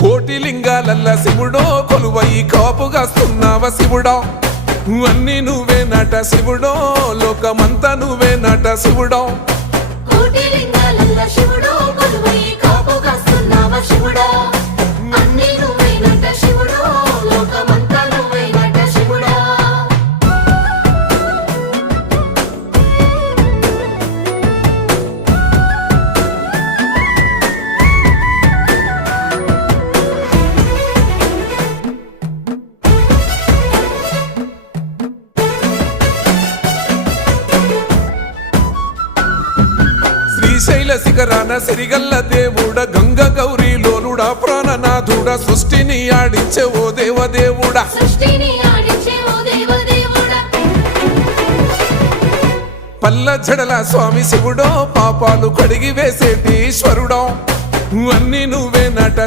కోటి లింగాలల్ల శివుడో కొలువై కాపుగాస్తున్నావ శివుడా అన్ని నువ్వే నట శివుడో లోకమంతా నువ్వే నట శివుడో కోటి లింగాలల్ల శివుడో కొలువై కాపుగాస్తున్నావ శివుడా అన్ని నువ్వే నట శివుడో లోకమంతా నువ్వే నట శివుడా శ్రీశైల శిఖరాన సిరిగల్ల దేవుడ గంగ గౌరీ లోలుడా ప్రాణనాథుడ సృష్టిని ఆడించే ఓ దేవదేవుడా సృష్టిని ఆడించే ఓ దేవదేవుడా పల్ల జడల స్వామి శివుడో పాపాలు కడిగి వేసేటి ఈశ్వరుడో అన్ని నువ్వే నట